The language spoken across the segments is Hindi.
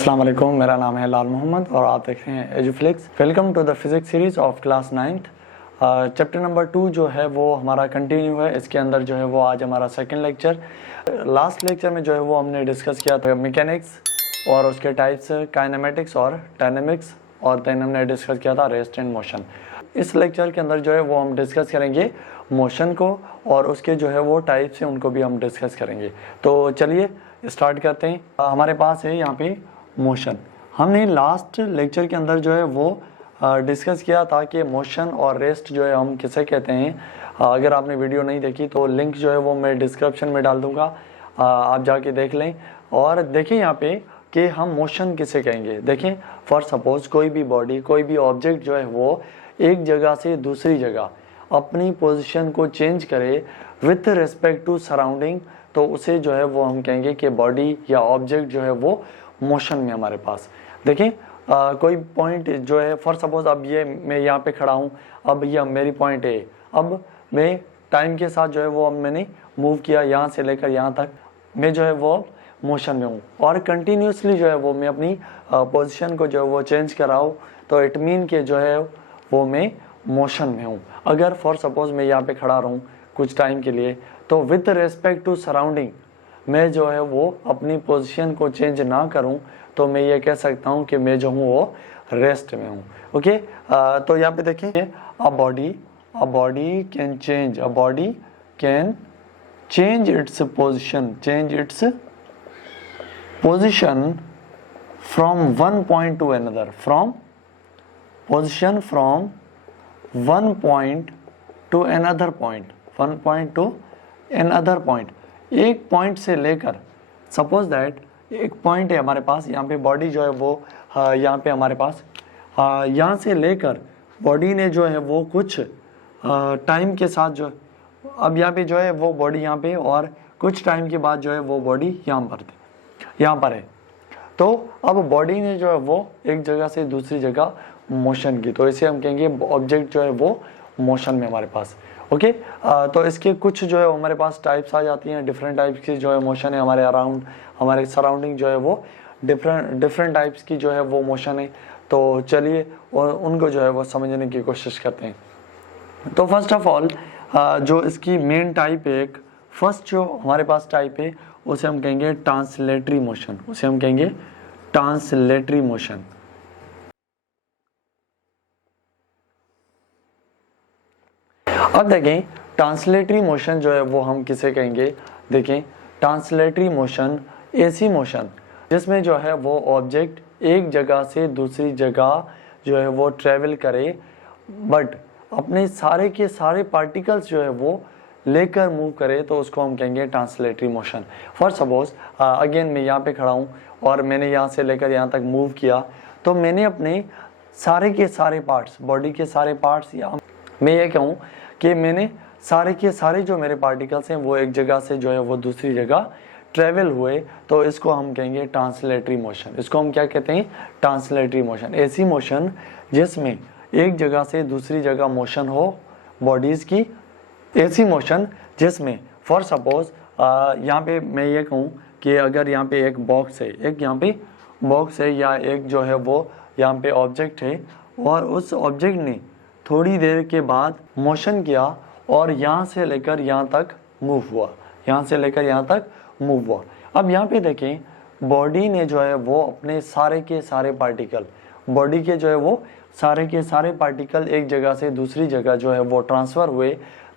अस्सलाम वालेकुम, मेरा नाम है लाल मोहम्मद और आप देख रहे हैं Eduflix. Welcome to the physics series of class 9th। Chapter number 2 जो है वो हमारा कंटिन्यू है। इसके अंदर जो है वो आज हमारा सेकंड लेक्चर। लास्ट लेक्चर में जो है वो हमने डिस्कस किया था मैकेनिक्स और उसके टाइप्स, काइनेमेटिक्स और डायनेमिक्स, और देन हमने डिस्कस किया था रेस्ट एंड मोशन। इस लेक्चर के अंदर जो है वो हम डिस्कस करेंगे मोशन को और उसके जो है वो टाइप्स हैं उनको भी हम डिस्कस करेंगे। तो चलिए स्टार्ट करते हैं। हमारे पास है यहाँ पे मोशन। हमने लास्ट लेक्चर के अंदर जो है वो डिस्कस किया था कि मोशन और रेस्ट जो है हम किसे कहते हैं। अगर आपने वीडियो नहीं देखी तो लिंक जो है वो मैं डिस्क्रिप्शन में डाल दूंगा, आप जाके देख लें। और देखें यहाँ पे कि हम मोशन किसे कहेंगे। देखें, फॉर सपोज कोई भी बॉडी, कोई भी ऑब्जेक्ट जो है वो एक जगह से दूसरी जगह अपनी पोजीशन को चेंज करे विथ रिस्पेक्ट टू सराउंडिंग, तो उसे जो है वो हम कहेंगे कि बॉडी या ऑब्जेक्ट जो है वो मोशन में हमारे पास। देखें, कोई पॉइंट जो है, फॉर सपोज अब ये मैं यहाँ पे खड़ा हूँ, अब ये मेरी पॉइंट है। अब मैं टाइम के साथ जो है वो अब मैंने मूव किया यहाँ से लेकर यहाँ तक, मैं जो है वो मोशन में हूँ और कंटिन्यूसली जो है वो मैं अपनी पोजीशन को जो है वो चेंज कर रहा हूँ, तो इट मीन के जो है वो मैं मोशन में हूँ। अगर फॉर सपोज मैं यहाँ पे खड़ा रहूँ कुछ टाइम के लिए, तो विद रिस्पेक्ट टू सराउंडिंग मैं जो है वो अपनी पोजीशन को चेंज ना करूं, तो मैं ये कह सकता हूं कि मैं जो हूं वो रेस्ट में हूं। ओके, तो यहाँ पे देखें, a body can change, a body can change its position, change its position from one point two another, from position from one point two another point, one point two another point. एक पॉइंट से लेकर, सपोज दैट एक पॉइंट है हमारे पास, यहाँ पे बॉडी जो है वो यहाँ पे हमारे पास, यहाँ से लेकर बॉडी ने जो है वो कुछ टाइम के साथ जो, अब यहाँ पे जो है वो बॉडी यहाँ पे, और कुछ टाइम के बाद जो है वो बॉडी यहाँ पर है। तो अब बॉडी ने जो है वो एक जगह से दूसरी जगह मोशन की, तो इसे हम कहेंगे ऑब्जेक्ट जो है वो मोशन में हमारे पास। ओके, तो इसके कुछ जो है हमारे पास टाइप्स आ जाती हैं, डिफरेंट टाइप्स की जो है मोशन है हमारे अराउंड, हमारे सराउंडिंग जो है वो डिफरेंट टाइप्स की जो है वो मोशन है। तो चलिए उनको जो है वो समझने की कोशिश करते हैं। तो फर्स्ट ऑफ ऑल जो इसकी मेन टाइप है, एक फर्स्ट जो हमारे पास टाइप है उसे हम कहेंगे ट्रांसलेटरी मोशन, उसे हम कहेंगे ट्रांसलेटरी मोशन। अब देखें, ट्रांसलेटरी मोशन जो है वो हम किसे कहेंगे। देखें, ट्रांसलेटरी मोशन ऐसी मोशन जिसमें जो है वो ऑब्जेक्ट एक जगह से दूसरी जगह जो है वो ट्रेवल करे, बट अपने सारे के सारे पार्टिकल्स जो है वो लेकर मूव करे, तो उसको हम कहेंगे translatory motion. For suppose again मैं यहाँ पे खड़ा हूँ और मैंने यहाँ से लेकर यहाँ तक मूव किया, तो मैंने अपने सारे के सारे पार्ट्स, बॉडी के सारे पार्ट्स, या मैं ये कहूँ कि मैंने सारे के सारे जो मेरे पार्टिकल्स हैं वो एक जगह से जो है वो दूसरी जगह ट्रेवल हुए, तो इसको हम कहेंगे ट्रांसलेटरी मोशन। इसको हम क्या कहते हैं, ट्रांसलेटरी मोशन। ऐसी मोशन जिसमें एक जगह से दूसरी जगह मोशन हो बॉडीज़ की, ऐसी मोशन जिसमें फॉर सपोज यहाँ पे मैं ये कहूँ कि अगर यहाँ पे एक बॉक्स है, एक यहाँ पे बॉक्स है, या एक जो है वो यहाँ पे ऑब्जेक्ट है, और उस ऑब्जेक्ट ने थोड़ी देर के बाद मोशन किया और यहाँ से लेकर यहाँ तक मूव हुआ, यहाँ से लेकर यहाँ तक मूव हुआ। अब यहाँ पे देखें, बॉडी ने जो है वो अपने सारे के सारे पार्टिकल, बॉडी के जो है वो सारे के सारे पार्टिकल एक जगह से दूसरी जगह जो है वो ट्रांसफ़र हुए,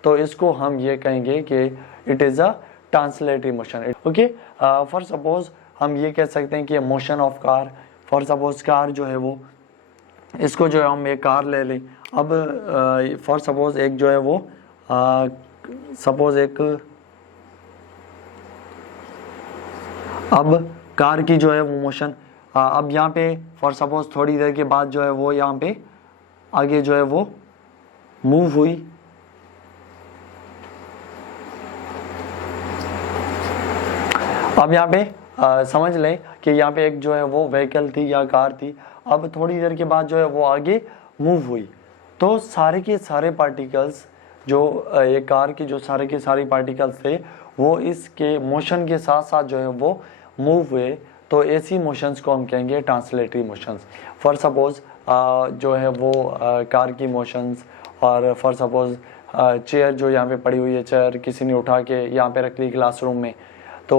तो इसको हम ये कहेंगे कि it is a translatory motion. Okay, for suppose हम ये कह सकते हैं कि motion of car, for suppose car जो है वो, इसको जो है हम एक कार ले लें। अब फॉर सपोज एक जो है वो सपोज एक, अब कार की जो है वो मोशन, अब यहाँ पे फॉर सपोज थोड़ी देर के बाद जो है वो यहाँ पे आगे जो है वो मूव हुई, अब यहाँ पे समझ लें कि यहाँ पे एक जो है वो व्हीकल थी या कार थी, अब थोड़ी देर के बाद जो है वो आगे मूव हुई, तो सारे के सारे पार्टिकल्स जो ये कार की जो सारे के सारे पार्टिकल्स थे वो इसके मोशन के साथ साथ जो है वो मूव हुए, तो ऐसी मोशंस को हम कहेंगे ट्रांसलेटरी मोशंस। फॉर सपोज जो है वो कार की मोशंस, और फॉर सपोज चेयर जो यहाँ पे पड़ी हुई है, चेयर किसी ने उठा के यहाँ पे रख ली क्लासरूम में, तो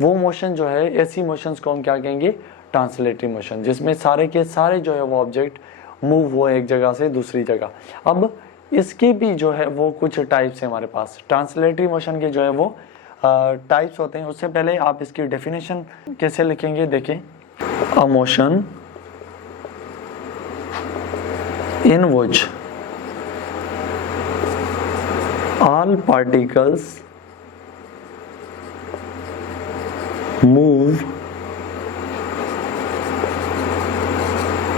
वो मोशन जो है, ऐसी मोशंस को हम क्या कहेंगे, ट्रांसलेटरी मोशन, जिसमें सारे के सारे जो है वो ऑब्जेक्ट मूव हो एक जगह से दूसरी जगह। अब इसके भी जो है वो कुछ टाइप्स है हमारे पास। ट्रांसलेटरी मोशन के जो है वो टाइप्स होते हैं। उससे पहले आप इसकी डेफिनेशन कैसे लिखेंगे देखें। A motion in which all particles move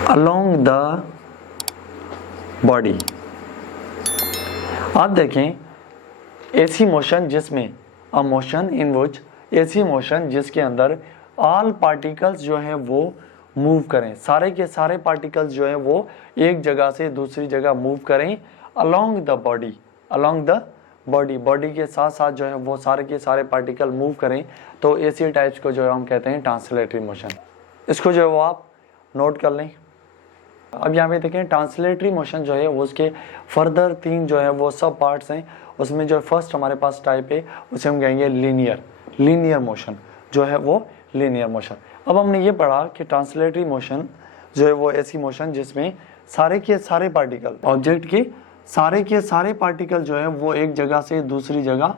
along the body। आप देखें ऐसी मोशन जिसमें, अ मोशन इन विच, ऐसी मोशन जिसके अंदर ऑल पार्टिकल्स जो है वो मूव करें, सारे के सारे पार्टिकल्स जो है वो एक जगह से दूसरी जगह मूव करें along the body, along the body, body के साथ साथ जो है वो सारे के सारे पार्टिकल मूव करें, तो ऐसी टाइप्स को जो है हम कहते हैं ट्रांसलेटरी मोशन। इसको जो है वो आप नोट कर लें। अब यहाँ पे देखें ट्रांसलेटरी मोशन जो है वो उसके फर्दर 3 जो है वो सब पार्ट्स हैं। उसमें जो फर्स्ट हमारे पास टाइप है उसे हम कहेंगे लीनियर, लीनियर मोशन जो है वो लीनियर मोशन। अब हमने ये पढ़ा कि ट्रांसलेटरी मोशन जो है वो ऐसी मोशन जिसमें सारे के सारे पार्टिकल, ऑब्जेक्ट के सारे पार्टिकल जो है वो एक जगह से दूसरी जगह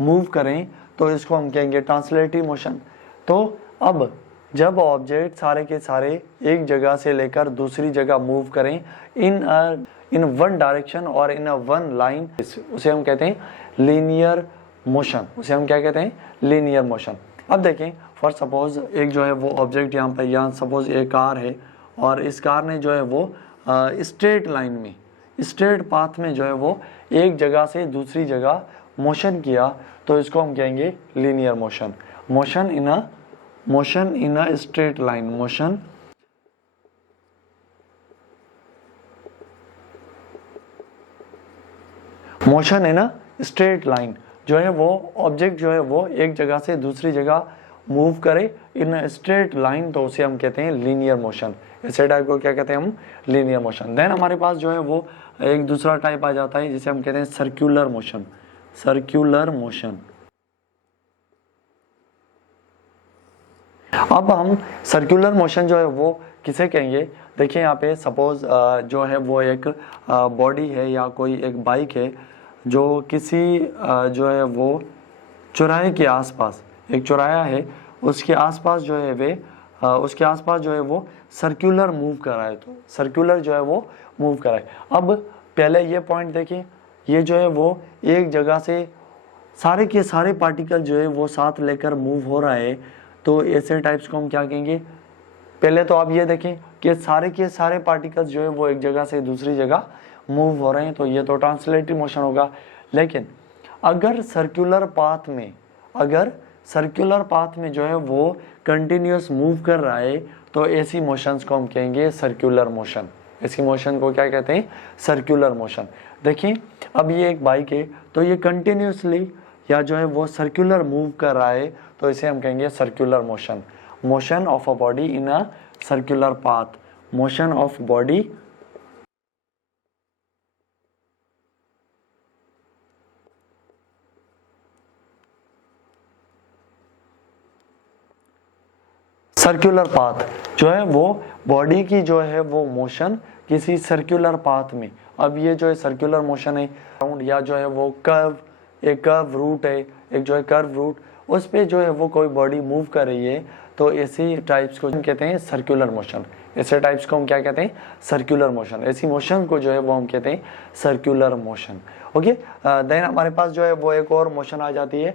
मूव करें, तो इसको हम कहेंगे ट्रांसलेटरी मोशन। तो अब जब ऑब्जेक्ट सारे के सारे एक जगह से लेकर दूसरी जगह मूव करें इन वन डायरेक्शन और इन अ वन लाइन, उसे हम कहते हैं लीनियर मोशन। उसे हम क्या कहते हैं, लीनियर मोशन। अब देखें फॉर सपोज एक जो है वो ऑब्जेक्ट यहाँ पर, यहाँ सपोज एक कार है और इस कार ने जो है वो स्ट्रेट लाइन में, स्ट्रेट पाथ में जो है वो एक जगह से दूसरी जगह मोशन किया, तो इसको हम कहेंगे linear motion. Motion in a straight line, motion in a straight line जो है वो ऑब्जेक्ट जो है वो एक जगह से दूसरी जगह मूव करे इन अ स्ट्रेट लाइन, तो उसे हम कहते हैं लीनियर मोशन। ऐसे टाइप को क्या कहते हैं हम, लीनियर मोशन। देन हमारे पास जो है वो एक दूसरा टाइप आ जाता है जिसे हम कहते हैं सर्कुलर मोशन, सर्कुलर मोशन। अब हम सर्कुलर मोशन जो है वो किसे कहेंगे, देखिए यहाँ पे सपोज जो है वो एक बॉडी है या कोई एक बाइक है जो किसी जो है वो चौराहे के आसपास, एक चौराहा है उसके आसपास जो है वे उसके आसपास जो है वो सर्कुलर मूव कर रहा है, तो सर्कुलर जो है वो मूव कर रहा है। अब पहले ये पॉइंट देखिए, ये जो है वो एक जगह से सारे के सारे पार्टिकल जो है वो साथ लेकर मूव हो रहा है, तो ऐसे टाइप्स को हम क्या कहेंगे। पहले तो आप ये देखें कि सारे के सारे पार्टिकल्स जो है वो एक जगह से दूसरी जगह मूव हो रहे हैं, तो ये तो ट्रांसलेटरी मोशन होगा। लेकिन अगर सर्कुलर पाथ में जो है वो कंटिन्यूअस मूव कर रहा है, तो ऐसी मोशंस को हम कहेंगे सर्कुलर मोशन। ऐसी मोशन को क्या कहते हैं, सर्कुलर मोशन। देखिए अब ये एक बाइक है तो ये कंटिन्यूसली या जो है वो सर्कुलर मूव कर रहा है, तो इसे हम कहेंगे circular motion. Motion of a body in a circular path, motion of body circular path जो है वो बॉडी की जो है वो मोशन किसी सर्कुलर पाथ में। अब ये जो है सर्कुलर मोशन है या जो है वो कर्व, एक कर्व रूट है, एक जो है कर्व रूट, उस पे जो है वो कोई बॉडी मूव कर रही है, तो ऐसी टाइप्स को हम कहते हैं सर्कुलर मोशन। ऐसे टाइप्स को हम क्या कहते हैं, सर्कुलर मोशन। ऐसी मोशन को जो है वो हम कहते हैं सर्कुलर मोशन। ओके, देन हमारे पास जो है वो एक और मोशन आ जाती है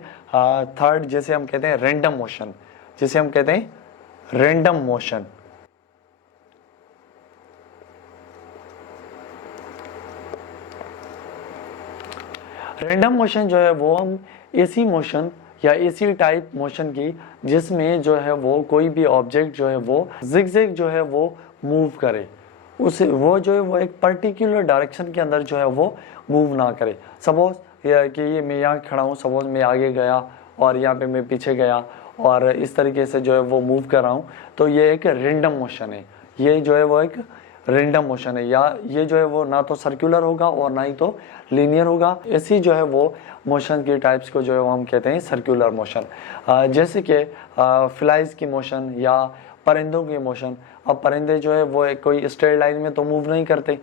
थर्ड, जैसे हम कहते हैं रैंडम मोशन, जिसे हम कहते हैं रैंडम मोशन। रैंडम मोशन जो है वो हम ऐसी मोशन या ऐसी टाइप मोशन की जिसमें जो है वो कोई भी ऑब्जेक्ट जो है वो जिगजैग जो है वो मूव करे, उसे वो जो है वो एक पर्टिकुलर डायरेक्शन के अंदर जो है वो मूव ना करे। सपोज कि ये मैं यहाँ खड़ा हूँ, सपोज मैं आगे गया और यहाँ पे मैं पीछे गया और इस तरीके से जो है वो मूव कर रहा हूँ, तो ये एक रेंडम मोशन है। ये जो है वो एक रेंडम मोशन है, या ये जो है वो ना तो सर्कुलर होगा और ना ही तो लीनियर होगा। ऐसी जो है वो मोशन की टाइप्स को जो है वो हम कहते हैं सर्कुलर मोशन। जैसे कि फ्लाइज की मोशन या परिंदों की मोशन। अब परिंदे जो है वो कोई स्ट्रेट लाइन में तो मूव नहीं करते,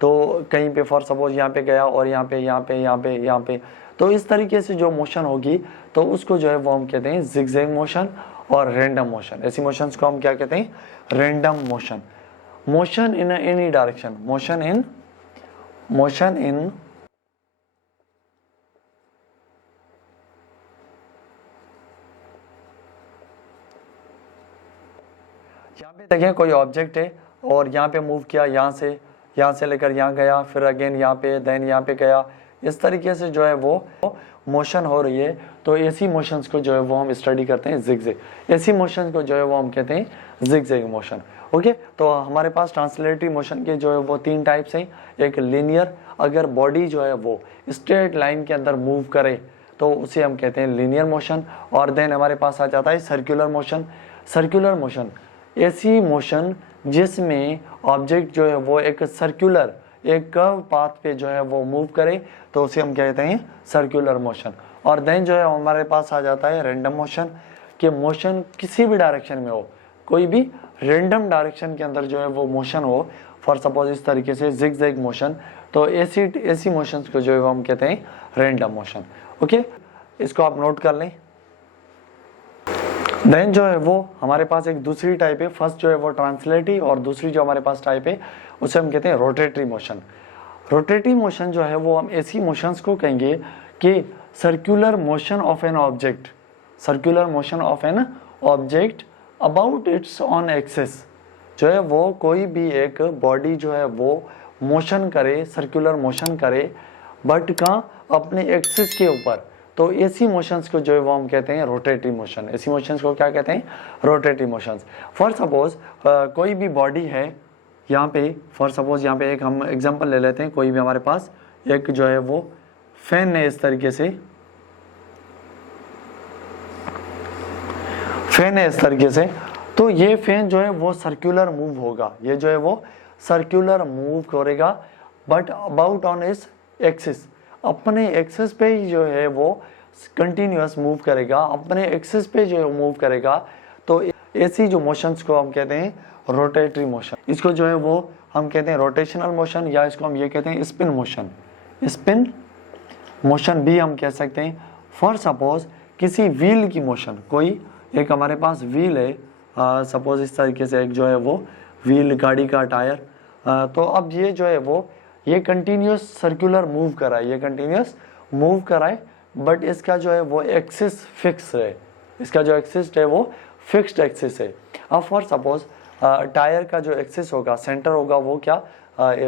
तो कहीं पे फॉर सपोज यहाँ पे गया और यहाँ पे यहाँ पे यहाँ पे यहाँ पे, तो इस तरीके से जो मोशन होगी तो उसको जो है वो हम कहते हैं जिगजैग मोशन और रैंडम मोशन। ऐसी मोशंस को हम क्या कहते हैं? Random motion. Motion in any direction, motion in यहाँ पे देखें कोई ऑब्जेक्ट है और यहाँ पे मूव किया, यहाँ से लेकर यहाँ गया, फिर अगेन यहाँ पे, देन यहाँ पे गया, इस तरीके से जो है वो मोशन हो रही है। तो ऐसी मोशंस को जो है वो हम स्टडी करते हैं जिगजैग। ऐसी मोशन को जो है वो हम कहते हैं जिगजैग मोशन। ओके, तो हमारे पास ट्रांसलेटरी मोशन के जो है वो 3 टाइप्स हैं। एक लीनियर, अगर बॉडी जो है वो स्ट्रेट लाइन के अंदर मूव करे तो उसे हम कहते हैं लीनियर मोशन। और देन हमारे पास आ जाता है सर्कुलर मोशन। सर्कुलर मोशन ऐसी मोशन जिसमें ऑब्जेक्ट जो है वो एक सर्कुलर, एक कर्व पाथ पे जो है वो मूव करे, तो उसे हम कहते हैं सर्कुलर मोशन। और देन जो है हमारे पास आ जाता है रैंडम मोशन, कि मोशन किसी भी डायरेक्शन में हो, कोई भी रैंडम डायरेक्शन के अंदर जो है वो मोशन हो, फॉर सपोज इस तरीके से जिगजैग मोशन, तो ऐसी मोशंस को जो है वो हम कहते हैं रैंडम मोशन। ओके, इसको आप नोट कर लें। देन जो है वो हमारे पास एक दूसरी टाइप है, फर्स्ट जो है वो ट्रांसलेटरी और दूसरी जो हमारे पास टाइप है उसे हम कहते हैं रोटेटरी मोशन। रोटेटरी मोशन जो है वो हम ऐसी मोशंस को कहेंगे कि circular motion of an object, circular motion of an object about it's on axis. जो है वो कोई भी एक बॉडी जो है वो मोशन करे, सर्कुलर मोशन करे, बट कहाँ? अपने एक्सिस के ऊपर। तो ऐसी मोशंस को जो है वो हम कहते हैं रोटेटरी मोशन। ऐसी मोशंस को क्या कहते हैं? Rotatory motions. फॉर सपोज कोई भी बॉडी है यहाँ पे, फॉर सपोज यहाँ पे एक हम एग्जांपल ले लेते हैं, कोई भी हमारे पास एक जो है वो फैन है, इस तरीके से फैन है इस तरीके से, तो ये फैन जो है वो सर्कुलर मूव होगा, ये जो है वो सर्कुलर मूव करेगा, but about on is axis, अपने एक्सिस पे ही जो है वो कंटिन्यूअस मूव करेगा, अपने एक्सिस पे जो है मूव करेगा। तो ऐसी जो मोशंस को हम कहते हैं रोटेटरी मोशन। इसको जो है वो हम कहते हैं रोटेशनल मोशन, या इसको हम ये कहते हैं स्पिन मोशन। स्पिन मोशन भी हम कह सकते हैं। फॉर सपोज किसी व्हील की मोशन, कोई एक हमारे पास व्हील है, सपोज इस तरीके से एक जो है वो व्हील, गाड़ी का टायर, तो अब ये जो है वो ये कंटिन्यूस सर्कुलर मूव कर रहा है, ये कंटिन्यूस मूव कर रहा है, बट इसका जो है वो एक्सिस फिक्स है, इसका जो एक्सिस है वो फिक्स्ड एक्सिस है। अब फॉर सपोज टायर का जो एक्सिस होगा, सेंटर होगा, वो क्या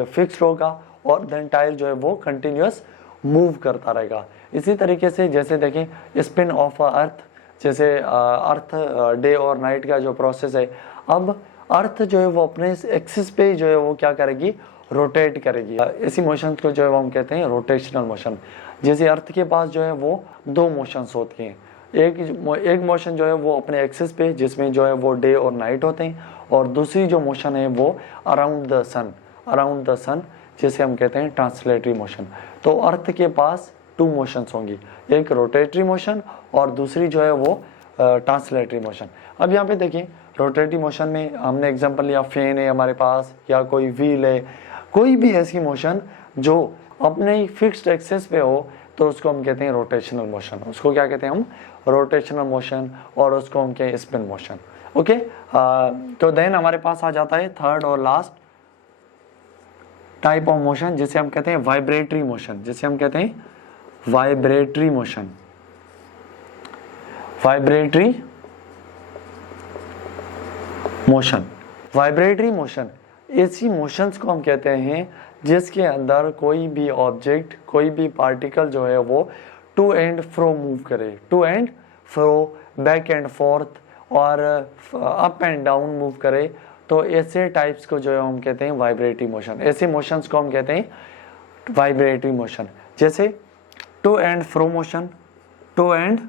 फिक्स्ड होगा, और देन टायर जो है वो कंटिन्यूस मूव करता रहेगा। इसी तरीके से जैसे देखें स्पिन ऑफ अर्थ, जैसे अर्थ डे और नाइट का जो प्रोसेस है, अब अर्थ जो है वो अपने एक्सिस पे जो है वो क्या करेगी? रोटेट करेगी। इसी मोशन को जो है वो हम कहते हैं रोटेशनल मोशन। जैसे अर्थ के पास जो है वो 2 मोशंस होती हैं, एक मोशन जो है वो अपने एक्सिस पे, जिसमें जो है वो डे और नाइट होते हैं, और दूसरी जो मोशन है वो अराउंड द सन, जिसे हम कहते हैं ट्रांसलेटरी मोशन। तो अर्थ के पास 2 मोशंस होंगी, एक रोटेटरी मोशन और दूसरी जो है वो ट्रांसलेटरी मोशन। अब यहाँ पे देखिए रोटेटरी मोशन में हमने एग्जांपल लिया, फैन है हमारे पास, या कोई व्हील है, कोई भी ऐसी मोशन जो अपने ही फिक्स्ड एक्सिस पे हो, तो उसको हम कहते हैं रोटेशनल मोशन। उसको क्या कहते हैं हम? रोटेशनल मोशन, और उसको हम कहते हैं स्पिन मोशन। ओके, तो देन हमारे पास आ जाता है थर्ड और लास्ट टाइप ऑफ मोशन, जिसे हम कहते हैं वाइब्रेटरी मोशन। जिसे हम कहते हैं vibratory motion. Vibratory motion, vibratory motion ऐसी मोशंस को हम कहते हैं जिसके अंदर कोई भी ऑब्जेक्ट, कोई भी पार्टिकल जो है वो टू एंड फ्रो मूव करे, to and fro, back and forth, और अप एंड डाउन मूव करे। तो ऐसे टाइप्स को जो है हम कहते हैं वाइब्रेटरी मोशन। ऐसे मोशंस को हम कहते हैं वाइब्रेटरी मोशन। जैसे to and fro motion, to and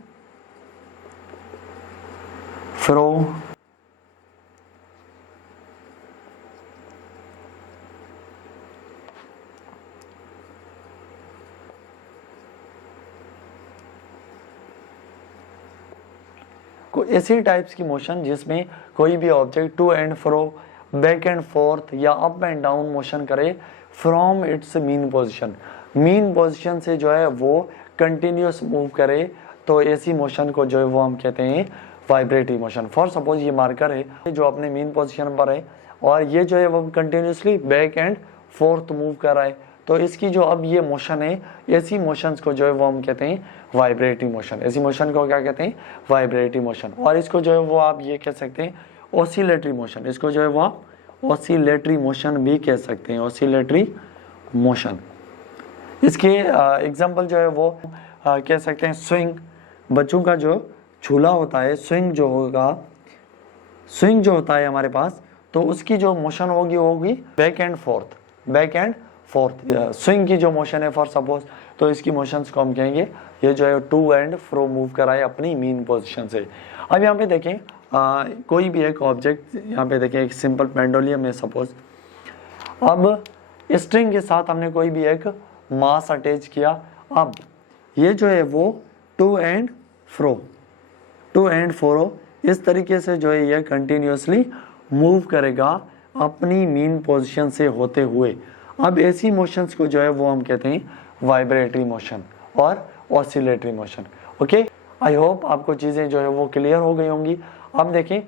fro ऐसी टाइप्स की मोशन जिसमें कोई भी object to and fro, back and forth या अप एंड डाउन मोशन करे from its mean position, mean position से जो है वो कंटिन्यूस मूव करे, तो ऐसी मोशन को जो है वो हम कहते हैं वाइब्रेटरी मोशन। फॉर सपोज ये मार्कर है जो अपने मीन पोजीशन पर है और ये जो है वो continuously back and fourth move कर रहा है, तो इसकी जो अब ये मोशन है, ऐसी मोशंस को जो है वो हम कहते हैं वाइब्रेटरी मोशन। ऐसी मोशन को क्या कहते हैं? Vibratory motion. और इसको जो है वो आप ये कह सकते हैं ऑसिलेटरी मोशन, इसको जो है वो आप ऑसिलेटरी मोशन भी कह सकते हैं, ऑसिलेटरी मोशन। इसके एग्जांपल जो है वो कह सकते हैं स्विंग, बच्चों का जो झूला होता है, स्विंग जो होगा, स्विंग जो होता है हमारे पास, तो उसकी जो मोशन होगी वो होगी back and fourth, back and fourth. Swing की जो मोशन है फॉर सपोज, तो इसकी मोशंस को हम कहेंगे ये जो है टू एंड फ्रो मूव कराए अपनी मीन पोजीशन से। अब यहाँ पे देखें कोई भी एक ऑब्जेक्ट, यहाँ पे देखें एक सिंपल पेंडुलम है सपोज, अब स्ट्रिंग के साथ हमने कोई भी एक मास अटैच किया, अब ये जो है वो to and fro, to and fro इस तरीके से जो है ये कंटिन्यूसली मूव करेगा अपनी मीन पोजीशन से होते हुए। अब ऐसी मोशंस को जो है वो हम कहते हैं वाइब्रेटरी मोशन और oscillatory motion. Okay, I hope आपको चीज़ें जो है वो क्लियर हो गई होंगी। अब देखें,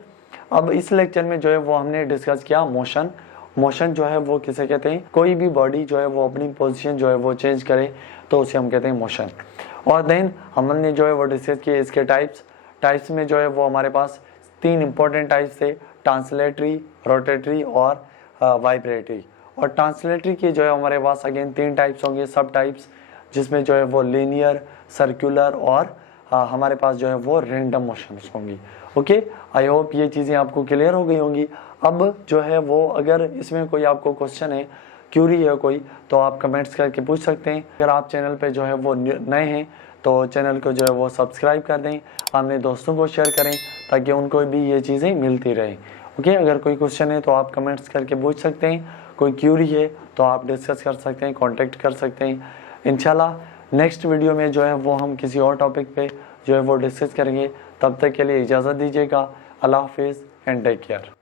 अब इस लेक्चर में जो है वो हमने डिस्कस किया मोशन। मोशन जो है वो किसे कहते हैं? कोई भी बॉडी जो है वो अपनी पोजीशन जो है वो चेंज करे तो उसे हम कहते हैं मोशन। और देन हमने जो है वो डिस्कस किए इसके टाइप्स में जो है वो हमारे पास 3 इंपॉर्टेंट टाइप्स थे, ट्रांसलेटरी, रोटेटरी और वाइब्रेटरी। और ट्रांसलेटरी की जो है हमारे पास अगेन 3 टाइप्स होंगे, सब टाइप्स, जिसमें जो है वो लीनियर, सर्कुलर और हमारे पास जो है वो रैंडम मोशंस होंगी। ओके, आई होप ये चीज़ें आपको क्लियर हो गई होंगी। अब जो है वो अगर इसमें कोई आपको क्वेश्चन है, क्यूरी है कोई, तो आप कमेंट्स करके पूछ सकते हैं। अगर आप चैनल पे जो है वो नए हैं तो चैनल को जो है वो सब्सक्राइब कर दें, अपने दोस्तों को शेयर करें ताकि उनको भी ये चीज़ें मिलती रहें। ओके, अगर कोई क्वेश्चन है तो आप कमेंट्स करके पूछ सकते हैं, कोई क्यूरी है तो आप डिस्कस कर सकते हैं, कांटेक्ट कर सकते हैं। इंशाल्लाह नेक्स्ट वीडियो में जो है वो हम किसी और टॉपिक पे जो है वो डिस्कस करेंगे। तब तक के लिए इजाज़त दीजिएगा। अल्लाह हाफिज़ एंड टेक केयर।